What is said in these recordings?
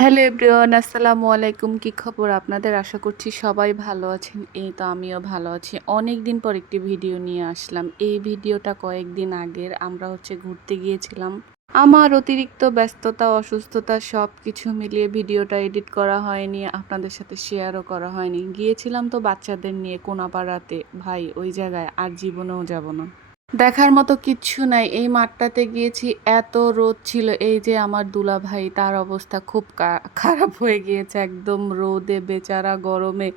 Hello everyone, আসসালামু আলাইকুম। কি খবর আপনাদের? আশা করছি সবাই ভালো আছেন। এই তো আমিও ভালো আছি। অনেক দিন পর একটি ভিডিও নিয়ে আসলাম। এই ভিডিওটা কয়েকদিন আগের। আমরা ঘুরতে গিয়েছিলাম। আমার অতিরিক্ত ব্যস্ততা, অসুস্থতা সব কিছু মিলিয়ে ভিডিওটা এডিট করা হয়নি, আপনাদের সাথে শেয়ারও করা হয়নি। গিয়েছিলাম তো বাচ্চাদের নিয়ে কোনাপাড়াতে। ভাই, ওই জায়গায় আর জীবনেও যাব না। দেখার মতো কিচ্ছু নাই। এই মাঠটাতে গিয়েছি, এত রোদ ছিল। এই যে আমার দুলাভাই, তার অবস্থা খুব খারাপ হয়ে গিয়েছে। একদম রোদে বেচারা, গরমে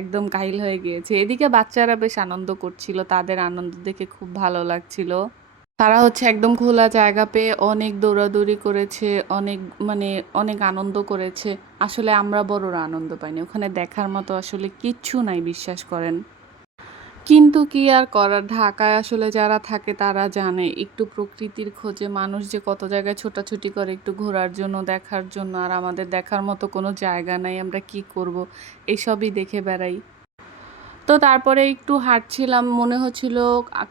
একদম কাহিল হয়ে গিয়েছে। এদিকে বাচ্চারা বেশ আনন্দ করছিল, তাদের আনন্দ দেখে খুব ভালো লাগছিল। তারা একদম খোলা জায়গা পেয়ে অনেক দৌড়াদৌড়ি করেছে, অনেক মানে অনেক আনন্দ করেছে। আসলে আমরা বড়রা আনন্দ পাইনি। ওখানে দেখার মতো আসলে কিচ্ছু নাই, বিশ্বাস করেন। কিন্তু কি আর করার, ঢাকায় আসলে যারা থাকে তারা জানে একটু প্রকৃতির খোঁজে মানুষ যে কত জায়গায় ছোটাছুটি করে একটু ঘোরার জন্য, দেখার জন্য। আর আমাদের দেখার মতো কোনো জায়গা নাই, আমরা কি করব, এইসবই দেখে বেড়াই। তো তারপরে একটু হাঁটছিলাম, মনে হচ্ছিল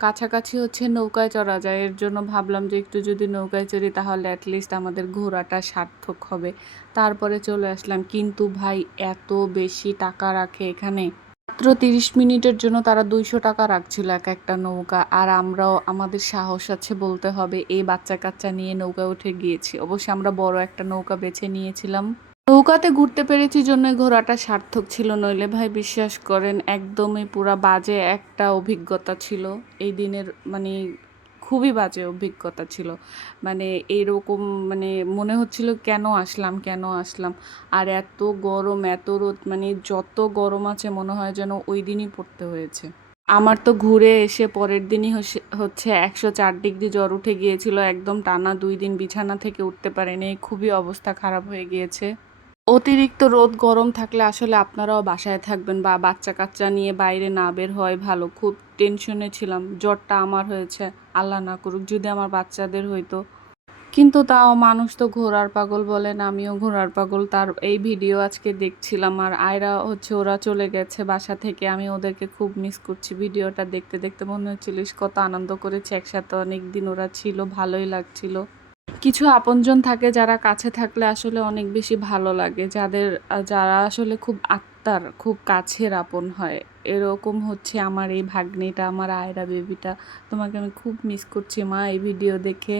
কাছাকাছি নৌকায় চড়া যায়। এর জন্য ভাবলাম যে একটু যদি নৌকায় চড়ি তাহলে অ্যাটলিস্ট আমাদের ঘোরাটা সার্থক হবে। তারপরে চলে আসলাম। কিন্তু ভাই, এত বেশি টাকা রাখে এখানে। মাত্র 30 মিনিটের জন্য তারা 200 টাকা রাখছিল এক একটা নৌকা। আর আমরাও, আমাদের সাহস আছে বলতে হবে, এই বাচ্চা কাচ্চা নিয়ে নৌকায় উঠে গিয়েছি। অবশ্যই আমরা বড় একটা নৌকা বেছে নিয়েছিলাম। নৌকাতে ঘুরতে পেরেছি জন্যই ঘোরাটা সার্থক ছিল, নইলে ভাই বিশ্বাস করেন একদমই পুরা বাজে একটা অভিজ্ঞতা ছিল এই দিনের। মানে খুবই বাজে অভিজ্ঞতা ছিল। মানে এইরকম, মানে মনে হচ্ছিল কেন আসলাম, কেন আসলাম। আর এত গরম, এত রোদ, মানে যত গরম আছে মনে হয় যেন ওই দিনই পড়তে হয়েছে। আমার তো ঘুরে এসে পরের দিনই 104 ডিগ্রি জ্বর উঠে গিয়েছিল। একদম টানা 2 দিন বিছানা থেকে উঠতে পারেনি, খুবই অবস্থা খারাপ হয়ে গিয়েছে। অতিরিক্ত রোদ গরম থাকলে আসলে আপনারাও বাসায় থাকবেন বা বাচ্চা কাচ্চা নিয়ে বাইরে না বের হয় ভালো। খুব টেনশনে ছিলাম। জ্বরটা আমার হয়েছে, আল্লাহ না করুক যদি আমার বাচ্চাদের হইতো। কিন্তু তাও মানুষ তো ঘোড়ার পাগল বলেন, আমিও ঘোড়ার পাগল। তার এই ভিডিও আজকে দেখছিলাম। আর আয়রা ওরা চলে গেছে বাসা থেকে। আমি ওদেরকে খুব মিস করছি। ভিডিওটা দেখতে দেখতে মনে হচ্ছিল ইস, কত আনন্দ করেছে একসাথে, অনেক দিন ওরা ছিল, ভালোই লাগছিল। কিছু আপনজন থাকে যারা কাছে থাকলে আসলে অনেক বেশি ভালো লাগে, যারা আসলে খুব আত্মার, খুব কাছের আপন হয়। এরকম আমার এই ভাগ্নিটা, আমার আয়রা বেবিটা। তোমাকে আমি খুব মিস করছি মা, এই ভিডিও দেখে।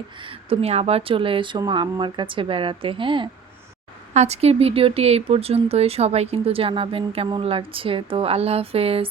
তুমি আবার চলে এসো মা আম্মার কাছে বেড়াতে, হ্যাঁ। আজকের ভিডিওটি এই পর্যন্তই। সবাই কিন্তু জানাবেন কেমন লাগছে। তো আল্লাহ হাফেজ।